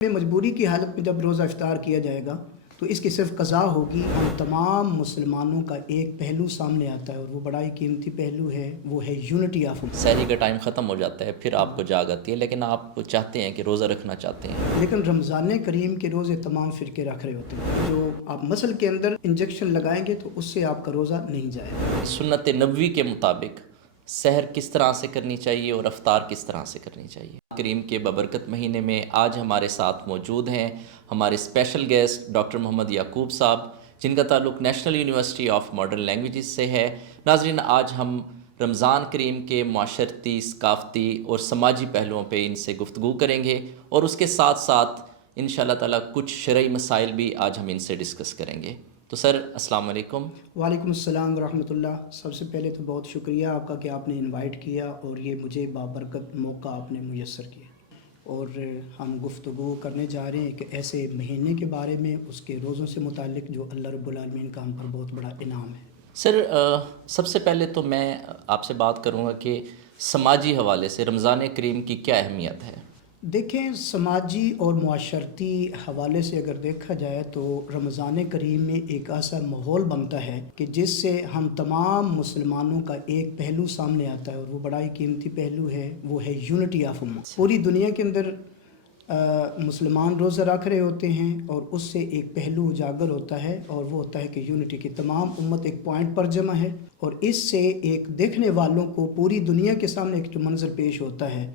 میں مجبوری کی حالت میں جب روزہ افطار کیا جائے گا تو اس کی صرف قضا ہوگی۔ ہم تمام مسلمانوں کا ایک پہلو سامنے آتا ہے اور وہ بڑا ہی قیمتی پہلو ہے، وہ ہے یونٹی آف امت۔ سحری کا ٹائم ختم ہو جاتا ہے، پھر آپ کو جاگ آتی ہے، لیکن آپ چاہتے ہیں کہ روزہ رکھنا چاہتے ہیں۔ لیکن رمضان کریم کے روزے تمام فرقے رکھ رہے ہوتے ہیں، جو آپ مسل کے اندر انجیکشن لگائیں گے تو اس سے آپ کا روزہ نہیں جائے گا۔ سنت نبوی کے مطابق سحر کس طرح سے کرنی چاہیے اور افطار کس طرح سے کرنی چاہیے؟ کریم کے ببرکت مہینے میں آج ہمارے ساتھ موجود ہیں ہمارے اسپیشل گیسٹ ڈاکٹر محمد یعقوب صاحب، جن کا تعلق national university of modern languages سے ہے۔ ناظرین، آج ہم رمضان کریم کے معاشرتی، ثقافتی اور سماجی پہلوؤں پہ ان سے گفتگو کریں گے، اور اس کے ساتھ ساتھ ان شاء اللہ تعالیٰ کچھ شرعی مسائل بھی آج ہم ان سے ڈسکس کریں گے۔ تو سر، السلام علیکم۔ وعلیکم السلام ورحمۃ اللہ۔ سب سے پہلے تو بہت شکریہ آپ کا کہ آپ نے انوائٹ کیا اور یہ مجھے بابرکت موقع آپ نے میسر کیا، اور ہم گفتگو کرنے جا رہے ہیں کہ ایسے مہینے کے بارے میں، اس کے روزوں سے متعلق جو اللہ رب العالمین کا ہم پر بہت بڑا انعام ہے۔ سر، سب سے پہلے تو میں آپ سے بات کروں گا کہ سماجی حوالے سے رمضان کریم کی کیا اہمیت ہے؟ دیکھیں، سماجی اور معاشرتی حوالے سے اگر دیکھا جائے تو رمضان کریم میں ایک ایسا ماحول بنتا ہے کہ جس سے ہم تمام مسلمانوں کا ایک پہلو سامنے آتا ہے، اور وہ بڑا ہی قیمتی پہلو ہے، وہ ہے یونٹی آف امت۔ پوری دنیا کے اندر مسلمان روزہ رکھ رہے ہوتے ہیں، اور اس سے ایک پہلو اجاگر ہوتا ہے، اور وہ ہوتا ہے کہ یونٹی کی تمام امت ایک پوائنٹ پر جمع ہے، اور اس سے ایک دیکھنے والوں کو پوری دنیا کے سامنے ایک جو منظر پیش ہوتا ہے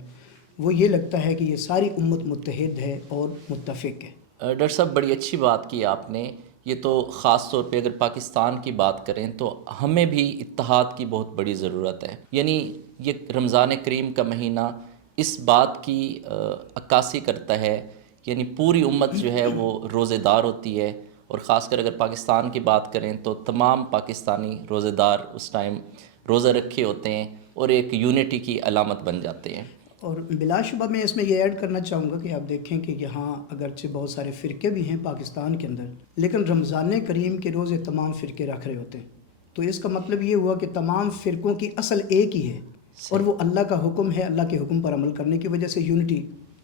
وہ یہ لگتا ہے کہ یہ ساری امت متحد ہے اور متفق ہے۔ ڈاکٹر صاحب، بڑی اچھی بات کی آپ نے۔ یہ تو خاص طور پہ اگر پاکستان کی بات کریں تو ہمیں بھی اتحاد کی بہت بڑی ضرورت ہے۔ یعنی یہ رمضان کریم کا مہینہ اس بات کی عکاسی کرتا ہے، یعنی پوری امت جو ہے وہ روزے دار ہوتی ہے، اور خاص کر اگر پاکستان کی بات کریں تو تمام پاکستانی روزے دار اس ٹائم روزہ رکھے ہوتے ہیں اور ایک یونٹی کی علامت بن جاتے ہیں۔ اور بلا شبہ میں اس میں یہ ایڈ کرنا چاہوں گا کہ آپ دیکھیں کہ یہاں اگرچہ بہت سارے فرقے بھی ہیں پاکستان کے اندر، لیکن رمضان کریم کے روزے تمام فرقے رکھ رہے ہوتے ہیں، تو اس کا مطلب یہ ہوا کہ تمام فرقوں کی اصل ایک ہی ہے، اور وہ اللہ کا حکم ہے۔ اللہ کے حکم پر عمل کرنے کی وجہ سے یونٹی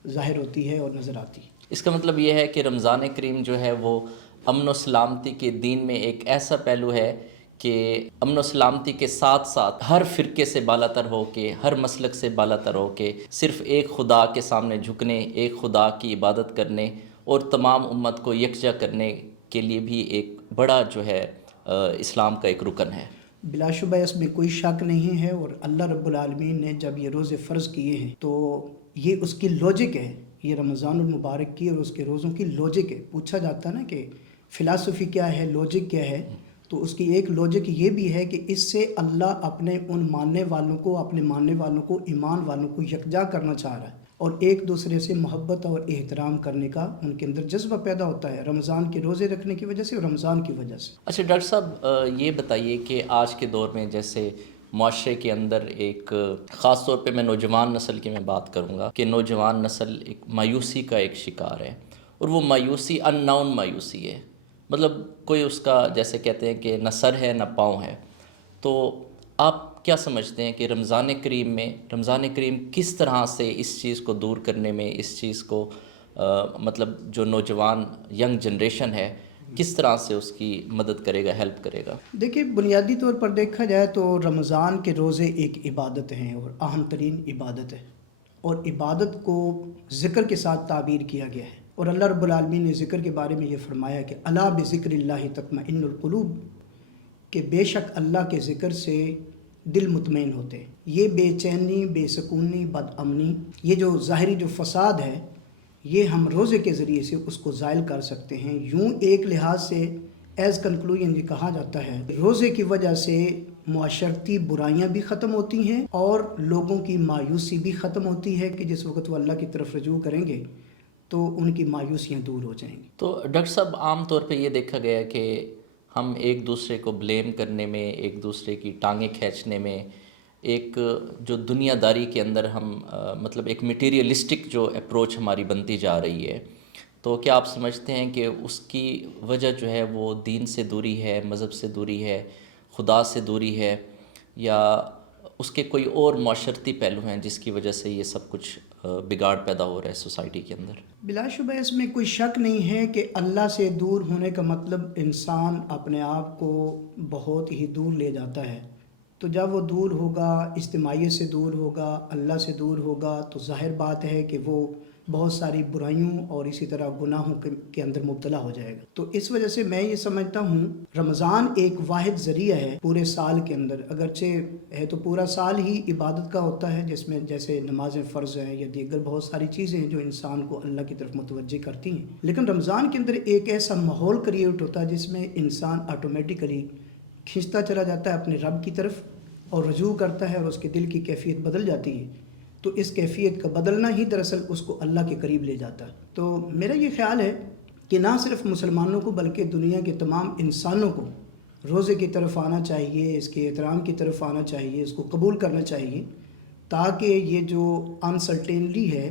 ظاہر ہوتی ہے اور نظر آتی ہے۔ اس کا مطلب یہ ہے کہ رمضان کریم جو ہے وہ امن و سلامتی کے دین میں ایک ایسا پہلو ہے کہ امن و سلامتی کے ساتھ ساتھ ہر فرقے سے بالا تر ہو کے، ہر مسلک سے بالا تر ہو کے، صرف ایک خدا کے سامنے جھکنے، ایک خدا کی عبادت کرنے اور تمام امت کو یکجا کرنے کے لیے بھی ایک بڑا جو ہے اسلام کا ایک رکن ہے۔ بلا شبہ اس میں کوئی شک نہیں ہے، اور اللہ رب العالمین نے جب یہ روزے فرض کیے ہیں تو یہ اس کی لوجک ہے، یہ رمضان المبارک کی اور اس کے روزوں کی لوجک ہے۔ پوچھا جاتا ہے نا کہ فلاسفی کیا ہے، لوجک کیا ہے، تو اس کی ایک لوجک یہ بھی ہے کہ اس سے اللہ اپنے ان ماننے والوں کو، اپنے ماننے والوں کو، ایمان والوں کو یکجا کرنا چاہ رہا ہے، اور ایک دوسرے سے محبت اور احترام کرنے کا ان کے اندر جذبہ پیدا ہوتا ہے رمضان کے روزے رکھنے کی وجہ سے اور رمضان کی وجہ سے۔ اچھا ڈاکٹر صاحب، یہ بتائیے کہ آج کے دور میں جیسے معاشرے کے اندر ایک خاص طور پہ میں نوجوان نسل کی میں بات کروں گا کہ نوجوان نسل ایک مایوسی کا ایک شکار ہے، اور وہ مایوسی ان نون مایوسی ہے، مطلب کوئی اس کا جیسے کہتے ہیں کہ نہ سر ہے نہ پاؤں ہے۔ تو آپ کیا سمجھتے ہیں کہ رمضان کریم کس طرح سے اس چیز کو دور کرنے میں، اس چیز کو مطلب جو نوجوان ینگ جنریشن ہے کس طرح سے اس کی مدد کرے گا، ہیلپ کرے گا؟ دیکھیے، بنیادی طور پر دیکھا جائے تو رمضان کے روزے ایک عبادت ہیں اور اہم ترین عبادت ہے، اور عبادت کو ذکر کے ساتھ تعبیر کیا گیا ہے، اور اللہ رب العالمین نے ذکر کے بارے میں یہ فرمایا کہ الا بذکر اللہ تطمئن القلوب، کہ بے شک اللہ کے ذکر سے دل مطمئن ہوتے ہیں۔ یہ بے چینی، بے سکونی، بد امنی، یہ جو ظاہری جو فساد ہے، یہ ہم روزے کے ذریعے سے اس کو زائل کر سکتے ہیں۔ یوں ایک لحاظ سے ایز کنکلوژن یہ کہا جاتا ہے روزے کی وجہ سے معاشرتی برائیاں بھی ختم ہوتی ہیں اور لوگوں کی مایوسی بھی ختم ہوتی ہے، کہ جس وقت وہ اللہ کی طرف رجوع کریں گے تو ان کی مایوسیاں دور ہو جائیں گی۔ تو ڈاکٹر صاحب، عام طور پہ یہ دیکھا گیا ہے کہ ہم ایک دوسرے کو بلیم کرنے میں، ایک دوسرے کی ٹانگیں کھینچنے میں، ایک جو دنیا داری کے اندر ہم مطلب ایک میٹیریلسٹک جو اپروچ ہماری بنتی جا رہی ہے، تو کیا آپ سمجھتے ہیں کہ اس کی وجہ جو ہے وہ دین سے دوری ہے، مذہب سے دوری ہے، خدا سے دوری ہے، یا اس کے کوئی اور معاشرتی پہلو ہیں جس کی وجہ سے یہ سب کچھ بگاڑ پیدا ہو رہا ہے سوسائٹی کے اندر؟ بلا شبہ اس میں کوئی شک نہیں ہے کہ اللہ سے دور ہونے کا مطلب انسان اپنے آپ کو بہت ہی دور لے جاتا ہے. تو جب وہ دور ہوگا، اجتماعیت سے دور ہوگا، اللہ سے دور ہوگا، تو ظاہر بات ہے کہ وہ بہت ساری برائیوں اور اسی طرح گناہوں کے اندر مبتلا ہو جائے گا. تو اس وجہ سے میں یہ سمجھتا ہوں رمضان ایک واحد ذریعہ ہے پورے سال کے اندر، اگرچہ ہے تو پورا سال ہی عبادت کا ہوتا ہے، جس میں جیسے نماز فرض ہیں یا دیگر بہت ساری چیزیں ہیں جو انسان کو اللہ کی طرف متوجہ کرتی ہیں. لیکن رمضان کے اندر ایک ایسا ماحول کریٹ ہوتا ہے جس میں انسان آٹومیٹیکلی کھنچتا چلا جاتا ہے اپنے رب کی طرف اور رجوع کرتا ہے، اور اس کے دل کی کیفیت بدل جاتی ہے. تو اس کیفیت کا بدلنا ہی دراصل اس کو اللہ کے قریب لے جاتا ہے. تو میرا یہ خیال ہے کہ نہ صرف مسلمانوں کو بلکہ دنیا کے تمام انسانوں کو روزے کی طرف آنا چاہیے، اس کے احترام کی طرف آنا چاہیے، اس کو قبول کرنا چاہیے، تاکہ یہ جو انسرٹینلی ہے،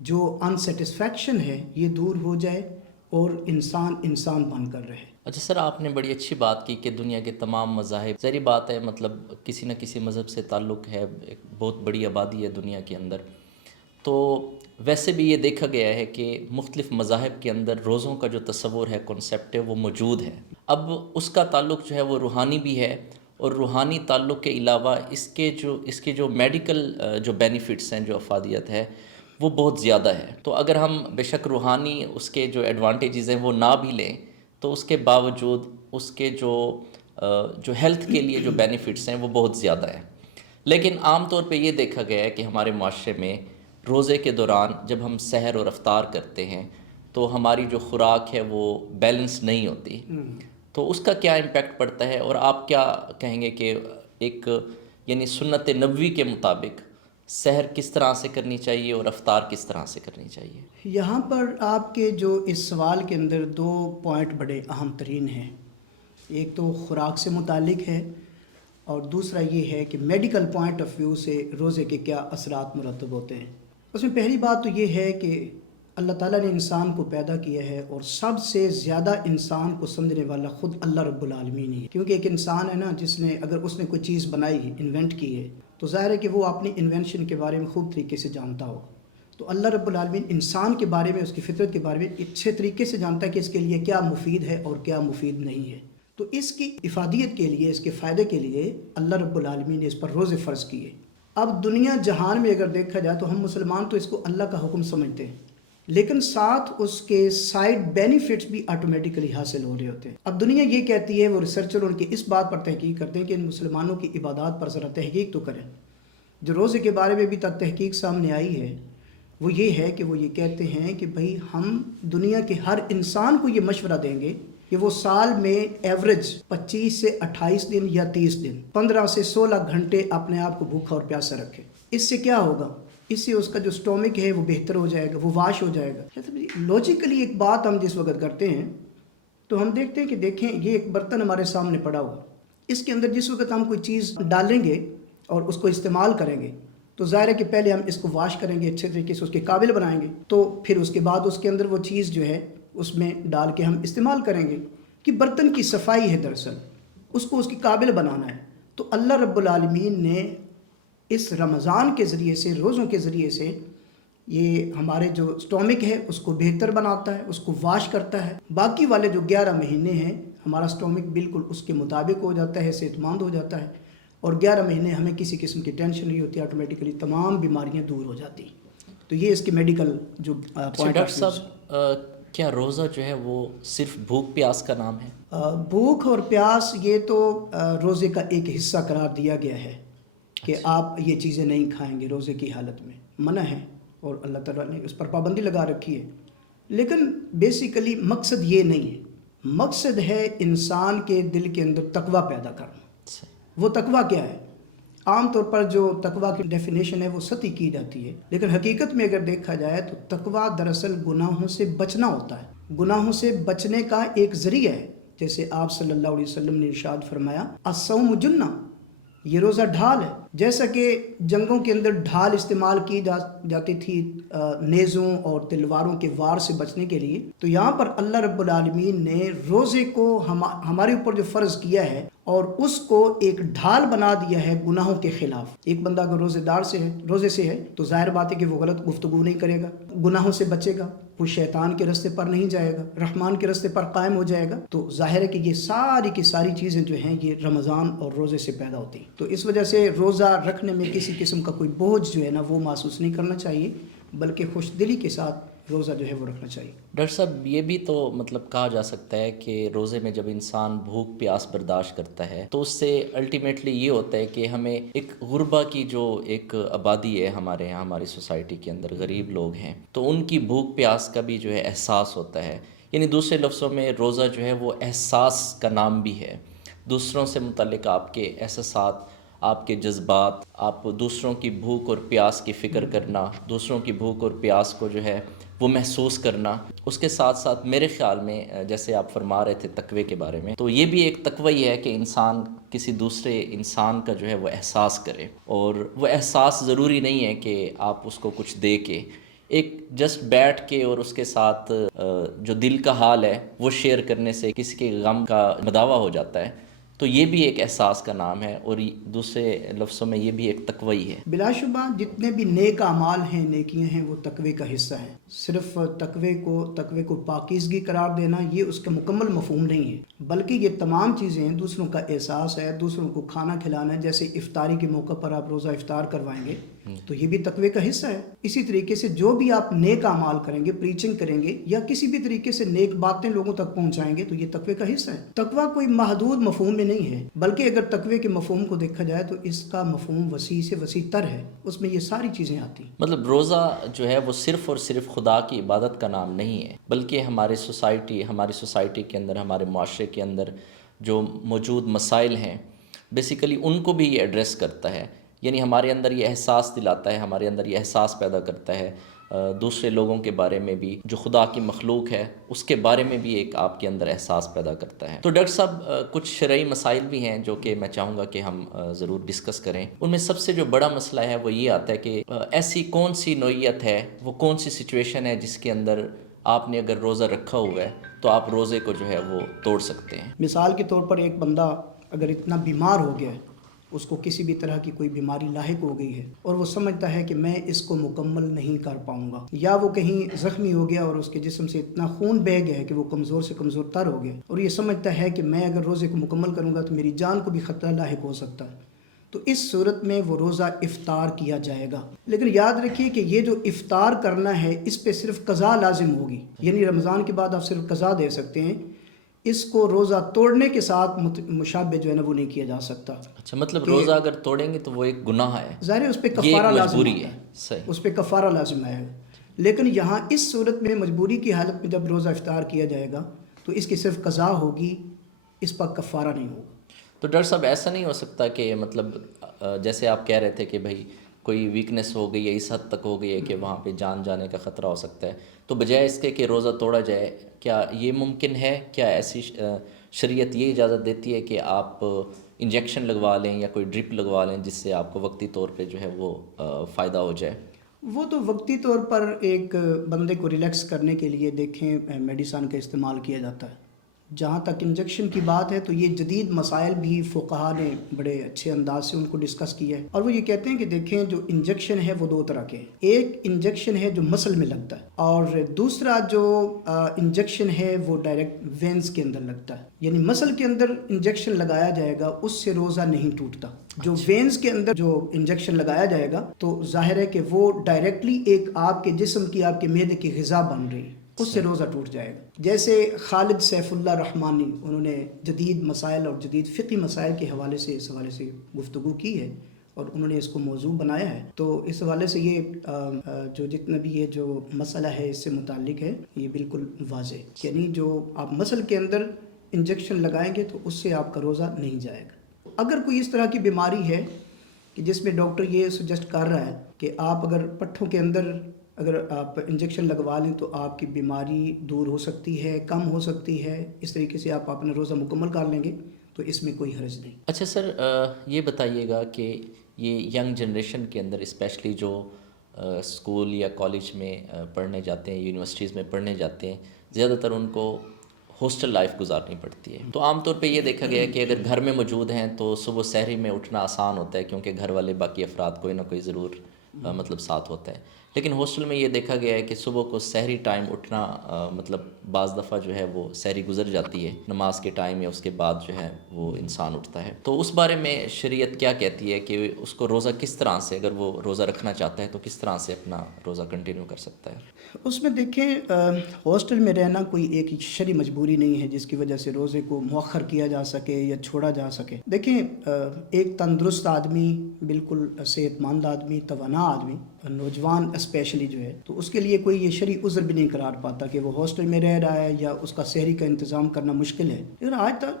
جو انسیٹسفیکشن ہے، یہ دور ہو جائے اور انسان بن کر رہے. اچھا سر، آپ نے بڑی اچھی بات کی کہ دنیا کے تمام مذاہب، ظاہری بات ہے مطلب کسی نہ کسی مذہب سے تعلق ہے، ایک بہت بڑی آبادی ہے دنیا کے اندر. تو ویسے بھی یہ دیکھا گیا ہے کہ مختلف مذاہب کے اندر روزوں کا جو تصور ہے، کنسیپٹ ہے، وہ موجود ہے. اب اس کا تعلق جو ہے وہ روحانی بھی ہے، اور روحانی تعلق کے علاوہ اس کے جو میڈیکل جو بینیفٹس ہیں، جو افادیت ہے، وہ بہت زیادہ ہے. تو اگر ہم بے شک روحانی اس کے جو ایڈوانٹیجز ہیں وہ نہ بھی لیں، تو اس کے باوجود اس کے جو ہیلتھ کے لیے جو بینیفٹس ہیں وہ بہت زیادہ ہیں. لیکن عام طور پہ یہ دیکھا گیا ہے کہ ہمارے معاشرے میں روزے کے دوران جب ہم سحر اور افطار کرتے ہیں تو ہماری جو خوراک ہے وہ بیلنس نہیں ہوتی. تو اس کا کیا امپیکٹ پڑتا ہے، اور آپ کیا کہیں گے کہ ایک یعنی سنت نبوی کے مطابق سحر کس طرح سے کرنی چاہیے اور افطار کس طرح سے کرنی چاہیے؟ یہاں پر آپ کے جو اس سوال کے اندر دو پوائنٹ بڑے اہم ترین ہیں. ایک تو خوراک سے متعلق ہے، اور دوسرا یہ ہے کہ میڈیکل پوائنٹ آف ویو سے روزے کے کیا اثرات مرتب ہوتے ہیں. اس میں پہلی بات تو یہ ہے کہ اللہ تعالیٰ نے انسان کو پیدا کیا ہے، اور سب سے زیادہ انسان کو سمجھنے والا خود اللہ رب العالمین ہی ہے. کیونکہ ایک انسان ہے نا، جس نے اگر اس نے کوئی چیز بنائی ہے، انوینٹ کی ہے، تو ظاہر ہے کہ وہ اپنی انوینشن کے بارے میں خوب طریقے سے جانتا ہو. تو اللہ رب العالمین انسان کے بارے میں، اس کی فطرت کے بارے میں اچھے طریقے سے جانتا ہے کہ اس کے لیے کیا مفید ہے اور کیا مفید نہیں ہے. تو اس کی افادیت کے لیے، اس کے فائدے کے لیے اللہ رب العالمین نے اس پر روزے فرض کیے. اب دنیا جہان میں اگر دیکھا جائے تو ہم مسلمان تو اس کو اللہ کا حکم سمجھتے ہیں، لیکن ساتھ اس کے سائیڈ بینیفٹس بھی آٹومیٹیکلی حاصل ہو رہے ہوتے ہیں. اب دنیا یہ کہتی ہے، وہ ریسرچر ان کی اس بات پر تحقیق کرتے ہیں کہ ان مسلمانوں کی عبادات پر ذرا تحقیق تو کریں. جو روزے کے بارے میں بھی تک تحقیق سامنے آئی ہے وہ یہ ہے کہ وہ یہ کہتے ہیں کہ بھائی ہم دنیا کے ہر انسان کو یہ مشورہ دیں گے کہ وہ سال میں ایوریج 25 سے 28 دن یا 30 دن 15 سے 16 گھنٹے اپنے آپ کو بھوکا اور پیاسا رکھے. اس سے کیا ہوگا؟ اس سے اس کا جو سٹومک ہے وہ بہتر ہو جائے گا، وہ واش ہو جائے گا. لوجیکلی ایک بات ہم جس وقت کرتے ہیں تو ہم دیکھتے ہیں کہ دیکھیں یہ ایک برتن ہمارے سامنے پڑا ہوا، اس کے اندر جس وقت ہم کوئی چیز ڈالیں گے اور اس کو استعمال کریں گے تو ظاہر ہے کہ پہلے ہم اس کو واش کریں گے، اچھے طریقے سے اس کے قابل بنائیں گے، تو پھر اس کے بعد اس کے اندر وہ چیز جو ہے اس میں ڈال کے ہم استعمال کریں گے. کہ برتن کی صفائی ہے دراصل، اس کو اس کی قابل بنانا ہے. تو اللہ رب العالمین نے اس رمضان کے ذریعے سے، روزوں کے ذریعے سے، یہ ہمارے جو سٹومک ہے اس کو بہتر بناتا ہے، اس کو واش کرتا ہے. باقی والے جو 11 مہینے ہیں ہمارا سٹومک بالکل اس کے مطابق ہو جاتا ہے، صحت مند ہو جاتا ہے، اور 11 مہینے ہمیں کسی قسم کی ٹینشن نہیں ہوتی، آٹومیٹیکلی تمام بیماریاں دور ہو جاتی. تو یہ اس کے میڈیکل جو پوائنٹ. ڈاکٹر صاحب، کیا روزہ جو ہے وہ صرف بھوک پیاس کا نام ہے؟ بھوک اور پیاس یہ تو روزے کا ایک حصہ قرار دیا گیا ہے کہ آپ یہ چیزیں نہیں کھائیں گے روزے کی حالت میں، منع ہے، اور اللہ تعالیٰ نے اس پر پابندی لگا رکھی ہے. لیکن بیسیکلی مقصد یہ نہیں ہے، مقصد ہے انسان کے دل کے اندر تقوی پیدا کرنا. وہ تقوی کیا ہے؟ عام طور پر جو تقوی کی ڈیفینیشن ہے وہ سطحی کی جاتی ہے، لیکن حقیقت میں اگر دیکھا جائے تو تقوی دراصل گناہوں سے بچنا ہوتا ہے. گناہوں سے بچنے کا ایک ذریعہ ہے. جیسے آپ صلی اللہ علیہ وسلم نے ارشاد فرمایا الصوم جنہ، یہ روزہ ڈھال ہے. جیسا کہ جنگوں کے اندر ڈھال استعمال کی جاتی تھی نیزوں اور تلواروں کے وار سے بچنے کے لیے، تو یہاں پر اللہ رب العالمین نے روزے کو ہمارے اوپر جو فرض کیا ہے اور اس کو ایک ڈھال بنا دیا ہے گناہوں کے خلاف. ایک بندہ اگر روزے سے ہے تو ظاہر بات ہے کہ وہ غلط گفتگو نہیں کرے گا، گناہوں سے بچے گا، وہ شیطان کے راستے پر نہیں جائے گا، رحمان کے راستے پر قائم ہو جائے گا. تو ظاہر ہے کہ یہ ساری کی ساری چیزیں جو ہیں یہ رمضان اور روزے سے پیدا ہوتی ہیں. تو اس وجہ سے روزہ رکھنے میں کسی قسم کا کوئی بوجھ جو ہے نا وہ محسوس نہیں کرنا چاہیے، بلکہ خوش دلی کے ساتھ روزہ جو ہے وہ رکھنا چاہیے. ڈاکٹر صاحب یہ بھی تو مطلب کہا جا سکتا ہے کہ روزے میں جب انسان بھوک پیاس برداشت کرتا ہے تو اس سے الٹیمیٹلی یہ ہوتا ہے کہ ہمیں ایک غربا کی جو ایک آبادی ہے ہمارے یہاں ہماری سوسائٹی کے اندر غریب لوگ ہیں، تو ان کی بھوک پیاس کا بھی جو ہے احساس ہوتا ہے. یعنی دوسرے لفظوں میں روزہ جو ہے وہ احساس کا نام بھی ہے. دوسروں سے متعلق آپ کے احساسات، آپ کے جذبات، آپ دوسروں کی بھوک اور پیاس کی فکر کرنا، دوسروں کی بھوک اور پیاس کو جو ہے وہ محسوس کرنا، اس کے ساتھ ساتھ میرے خیال میں جیسے آپ فرما رہے تھے تقوی کے بارے میں، تو یہ بھی ایک تقوی ہی ہے کہ انسان کسی دوسرے انسان کا جو ہے وہ احساس کرے. اور وہ احساس ضروری نہیں ہے کہ آپ اس کو کچھ دے کے، ایک جسٹ بیٹھ کے اور اس کے ساتھ جو دل کا حال ہے وہ شیئر کرنے سے کسی کے غم کا مداوع ہو جاتا ہے. تو یہ بھی ایک احساس کا نام ہے اور دوسرے لفظوں میں یہ بھی ایک تقوی ہے. بلا شبہ جتنے بھی نیک اعمال ہیں، نیکیاں ہیں، وہ تقوی کا حصہ ہیں. صرف تقوی کو پاکیزگی قرار دینا یہ اس کا مکمل مفہوم نہیں ہے، بلکہ یہ تمام چیزیں دوسروں کا احساس ہے، دوسروں کو کھانا کھلانا ہے. جیسے افطاری کے موقع پر آپ روزہ افطار کروائیں گے تو یہ بھی تقوی کا حصہ ہے. اسی طریقے سے جو بھی آپ نیک اعمال کریں گے، پریچنگ کریں گے یا کسی بھی طریقے سے نیک باتیں لوگوں تک پہنچائیں گے تو یہ تقوی کا حصہ ہے. تقوی کوئی محدود مفہوم میں نہیں ہے، بلکہ اگر تقوی کے مفہوم کو دیکھا جائے تو اس کا مفہوم وسیع سے وسیع تر ہے، اس میں یہ ساری چیزیں آتی ہیں. مطلب روزہ جو ہے وہ صرف اور صرف خدا کی عبادت کا نام نہیں ہے، بلکہ ہماری سوسائٹی کے اندر، ہمارے معاشرے کے اندر جو موجود مسائل ہیں بیسیکلی ان کو بھی یہ ایڈریس کرتا ہے. یعنی ہمارے اندر یہ احساس دلاتا ہے، ہمارے اندر یہ احساس پیدا کرتا ہے دوسرے لوگوں کے بارے میں بھی، جو خدا کی مخلوق ہے اس کے بارے میں بھی ایک آپ کے اندر احساس پیدا کرتا ہے. تو ڈاکٹر صاحب کچھ شرعی مسائل بھی ہیں جو کہ میں چاہوں گا کہ ہم ضرور ڈسکس کریں. ان میں سب سے جو بڑا مسئلہ ہے وہ یہ آتا ہے کہ ایسی کون سی نوعیت ہے، وہ کون سی سچویشن ہے جس کے اندر آپ نے اگر روزہ رکھا ہوا ہے تو آپ روزے کو جو ہے وہ توڑ سکتے ہیں. مثال کے طور پر ایک بندہ اگر اتنا بیمار ہو گیا ہے، اس کو کسی بھی طرح کی کوئی بیماری لاحق ہو گئی ہے اور وہ سمجھتا ہے کہ میں اس کو مکمل نہیں کر پاؤں گا، یا وہ کہیں زخمی ہو گیا اور اس کے جسم سے اتنا خون بہہ گیا ہے کہ وہ کمزور سے کمزور تر ہو گیا اور یہ سمجھتا ہے کہ میں اگر روزے کو مکمل کروں گا تو میری جان کو بھی خطرہ لاحق ہو سکتا ہے، تو اس صورت میں وہ روزہ افطار کیا جائے گا. لیکن یاد رکھیے کہ یہ جو افطار کرنا ہے اس پہ صرف قضا لازم ہوگی، یعنی رمضان کے بعد آپ صرف قضا دے سکتے ہیں، اس کو روزہ توڑنے کے ساتھ مشابہ جو ہے نا وہ نہیں کیا جا سکتا. اچھا، مطلب روزہ اگر توڑیں گے تو وہ ایک گناہ ہے، ظاہر ہے اس پہ یہ کفارہ ایک لازم مجبوری ہے، صحیح. اس پہ کفارہ لازم آئے گا. لیکن یہاں اس صورت میں مجبوری کی حالت میں جب روزہ افطار کیا جائے گا تو اس کی صرف قضا ہوگی، اس پر کفارہ نہیں ہوگا. تو ڈاکٹر صاحب ایسا نہیں ہو سکتا کہ مطلب جیسے آپ کہہ رہے تھے کہ بھائی کوئی ویکنس ہو گئی ہے، اس حد تک ہو گئی ہے کہ وہاں پہ جان جانے کا خطرہ ہو سکتا ہے، تو بجائے اس کے کہ روزہ توڑا جائے، کیا یہ ممکن ہے؟ کیا ایسی شریعت یہ اجازت دیتی ہے کہ آپ انجیکشن لگوا لیں یا کوئی ڈرپ لگوا لیں جس سے آپ کو وقتی طور پہ جو ہے وہ فائدہ ہو جائے؟ وہ تو وقتی طور پر ایک بندے کو ریلیکس کرنے کے لیے دیکھیں میڈیسن کا استعمال کیا جاتا ہے. جہاں تک انجیکشن کی بات ہے تو یہ جدید مسائل بھی فقہا نے بڑے اچھے انداز سے ان کو ڈسکس کیا ہے، اور وہ یہ کہتے ہیں کہ دیکھیں جو انجیکشن ہے وہ دو طرح کے ہیں. ایک انجیکشن ہے جو مسل میں لگتا ہے اور دوسرا جو انجیکشن ہے وہ ڈائریکٹ وینز کے اندر لگتا ہے. یعنی مسل کے اندر انجیکشن لگایا جائے گا اس سے روزہ نہیں ٹوٹتا. جو وینز کے اندر جو انجیکشن لگایا جائے گا تو ظاہر ہے کہ وہ ڈائریکٹلی ایک آپ کے جسم کی، آپ کے معدے کی غذا بن رہی ہے، اس سے روزہ ٹوٹ جائے گا. جیسے خالد سیف اللہ رحمانی، انہوں نے جدید مسائل اور جدید فقہی مسائل کے حوالے سے اس حوالے سے گفتگو کی ہے اور انہوں نے اس کو موضوع بنایا ہے. تو اس حوالے سے یہ جو جتنا بھی یہ جو مسئلہ ہے اس سے متعلق ہے یہ بالکل واضح، یعنی جو آپ مسل کے اندر انجیکشن لگائیں گے تو اس سے آپ کا روزہ نہیں جائے گا. اگر کوئی اس طرح کی بیماری ہے کہ جس میں ڈاکٹر یہ سجیسٹ کر رہا ہے کہ آپ اگر پٹھوں کے اندر اگر آپ انجیکشن لگوا لیں تو آپ کی بیماری دور ہو سکتی ہے، کم ہو سکتی ہے، اس طریقے سے آپ اپنا روزہ مکمل کر لیں گے، تو اس میں کوئی حرج نہیں۔ اچھا سر، یہ بتائیے گا کہ یہ ینگ جنریشن کے اندر اسپیشلی جو اسکول یا کالج میں پڑھنے جاتے ہیں، یونیورسٹیز میں پڑھنے جاتے ہیں، زیادہ تر ان کو ہاسٹل لائف گزارنی پڑتی ہے۔ تو عام طور پہ یہ دیکھا گیا ہے کہ اگر گھر میں موجود ہیں تو صبح سحری میں اٹھنا آسان ہوتا ہے، کیونکہ گھر والے باقی افراد کوئی نہ کوئی ضرور مطلب ساتھ ہوتا ہے۔ لیکن ہاسٹل میں یہ دیکھا گیا ہے کہ صبح کو سحری ٹائم اٹھنا مطلب بعض دفعہ جو ہے وہ سحری گزر جاتی ہے، نماز کے ٹائم یا اس کے بعد جو ہے وہ انسان اٹھتا ہے۔ تو اس بارے میں شریعت کیا کہتی ہے کہ اس کو روزہ کس طرح سے، اگر وہ روزہ رکھنا چاہتا ہے تو کس طرح سے اپنا روزہ کنٹینیو کر سکتا ہے؟ اس میں دیکھیں، ہاسٹل میں رہنا کوئی ایک شرعی مجبوری نہیں ہے جس کی وجہ سے روزے کو مؤخر کیا جا سکے یا چھوڑا جا سکے۔ دیکھیں، ایک تندرست آدمی، بالکل صحت مند آدمی، توانا آدمی، نوجوان اسپیشلی جو ہے، تو اس کے لیے کوئی یہ شرعی عذر بھی نہیں قرار پاتا کہ وہ ہاسٹل میں رہ رہا ہے یا اس کا سحری کا انتظام کرنا مشکل ہے۔ لیکن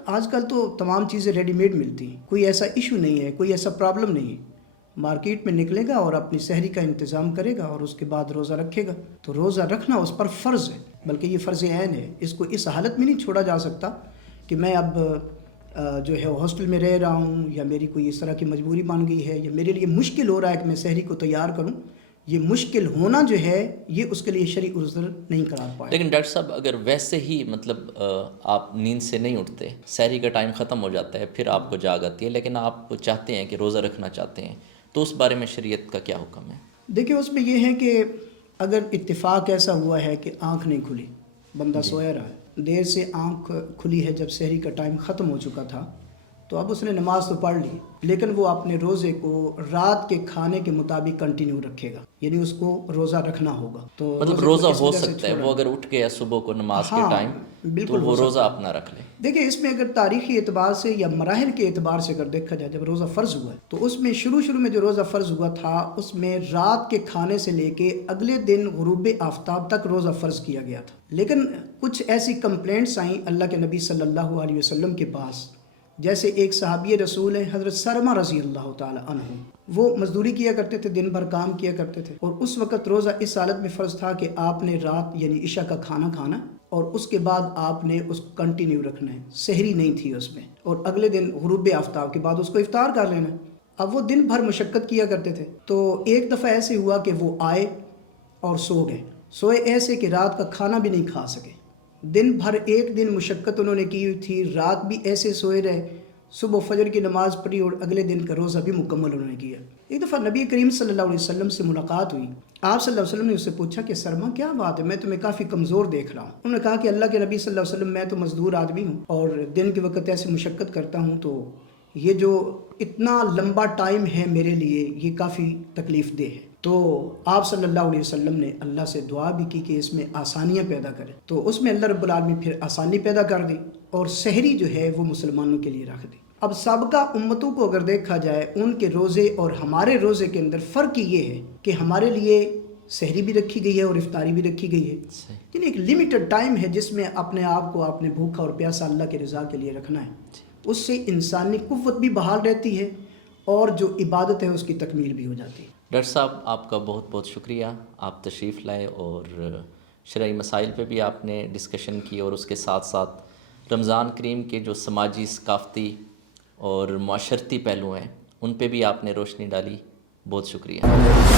آج کل تو تمام چیزیں ریڈی میڈ ملتی ہیں، کوئی ایسا ایشو نہیں ہے، کوئی ایسا پرابلم نہیں ہے۔ مارکیٹ میں نکلے گا اور اپنی سحری کا انتظام کرے گا اور اس کے بعد روزہ رکھے گا، تو روزہ رکھنا اس پر فرض ہے، بلکہ یہ فرض عین ہے۔ اس کو اس حالت میں نہیں چھوڑا جا سکتا کہ میں اب جو ہے ہاسٹل میں رہ رہا ہوں یا میری کوئی اس طرح کی مجبوری بن گئی ہے یا میرے لیے مشکل ہو رہا ہے کہ میں سحری کو تیار کروں۔ یہ مشکل ہونا جو ہے یہ اس کے لیے شرعی عذر نہیں قرار پائے۔ لیکن ڈاکٹر صاحب، اگر ویسے ہی مطلب آپ نیند سے نہیں اٹھتے، سحری کا ٹائم ختم ہو جاتا ہے، پھر آپ کو جاگ آتی ہے، لیکن آپ چاہتے ہیں کہ روزہ رکھنا چاہتے ہیں، تو اس بارے میں شریعت کا کیا حکم ہے؟ دیکھیں، اس میں یہ ہے کہ اگر اتفاق ایسا ہوا ہے کہ آنکھ نہیں کھلی، بندہ سویا رہا ہے، دیر سے آنکھ کھلی ہے جب سحری کا ٹائم ختم ہو چکا تھا، تو اب اس نے نماز تو پڑھ لی، لیکن وہ اپنے روزے کو رات کے کھانے کے مطابق کنٹینیو رکھے گا، یعنی اس کو روزہ رکھنا ہوگا۔ تو مطلب کو روزہ اس ہو وجہ سے سکتا ہے چھوڑا۔ وہ اگر اٹھ گیا صبح کو نماز کے ہاں، ٹائم تو بالکل وہ ہو روزہ سکتا ہے۔ اپنا رکھ لے۔ دیکھیں، اس میں اگر تاریخی اعتبار سے یا مراحل کے اعتبار سے اگر دیکھا جائے، جب روزہ فرض ہوا ہے تو اس میں شروع میں جو روزہ فرض ہوا تھا اس میں رات کے کھانے سے لے کے اگلے دن غروب آفتاب تک روزہ فرض کیا گیا تھا۔ لیکن کچھ ایسی کمپلینٹس آئیں اللہ کے نبی صلی اللہ علیہ وسلم کے پاس، جیسے ایک صحابی رسول ہیں حضرت سرما رضی اللہ تعالی عنہ، وہ مزدوری کیا کرتے تھے، دن بھر کام کیا کرتے تھے، اور اس وقت روزہ اس حالت میں فرض تھا کہ آپ نے رات یعنی عشاء کا کھانا کھانا اور اس کے بعد آپ نے اس کو کنٹینیو رکھنا ہے، سحری نہیں تھی اس میں، اور اگلے دن غروب آفتاب کے بعد اس کو افطار کر لینا ہے۔ اب وہ دن بھر مشقت کیا کرتے تھے، تو ایک دفعہ ایسے ہوا کہ وہ آئے اور سو گئے، سوئے ایسے کہ رات کا کھانا بھی نہیں کھا سکے۔ دن بھر ایک دن مشقت انہوں نے کی ہوئی تھی، رات بھی ایسے سوئے رہے، صبح فجر کی نماز پڑھی اور اگلے دن کا روزہ بھی مکمل انہوں نے کیا۔ ایک دفعہ نبی کریم صلی اللہ علیہ وسلم سے ملاقات ہوئی، آپ صلی اللہ علیہ وسلم نے اس سے پوچھا کہ سرما کیا بات ہے، میں تمہیں کافی کمزور دیکھ رہا ہوں۔ انہوں نے کہا کہ اللہ کے نبی صلی اللہ علیہ وسلم، میں تو مزدور آدمی ہوں اور دن کے وقت ایسے مشقت کرتا ہوں، تو یہ جو اتنا لمبا ٹائم ہے میرے لیے یہ کافی تکلیف دہ ہے۔ تو آپ صلی اللہ علیہ وسلم نے اللہ سے دعا بھی کی کہ اس میں آسانیاں پیدا کرے، تو اس میں اللہ رب العالمین پھر آسانی پیدا کر دی اور سحری جو ہے وہ مسلمانوں کے لیے رکھ دی۔ اب سابقہ امتوں کو اگر دیکھا جائے، ان کے روزے اور ہمارے روزے کے اندر فرق یہ ہے کہ ہمارے لیے سحری بھی رکھی گئی ہے اور افطاری بھی رکھی گئی ہے، یعنی ایک لمیٹڈ ٹائم ہے جس میں اپنے آپ کو آپ نے بھوکا اور پیاسا اللہ کی رضا کے لیے رکھنا ہے۔ اس سے انسانی قوت بھی بحال رہتی ہے اور جو عبادت ہے اس کی تکمیل بھی ہو جاتی ہے۔ ڈاکٹر صاحب، آپ کا بہت بہت شکریہ، آپ تشریف لائے اور شرعی مسائل پہ بھی آپ نے ڈسکشن کی، اور اس کے ساتھ ساتھ رمضان کریم کے جو سماجی، ثقافتی اور معاشرتی پہلو ہیں ان پہ بھی آپ نے روشنی ڈالی۔ بہت شکریہ۔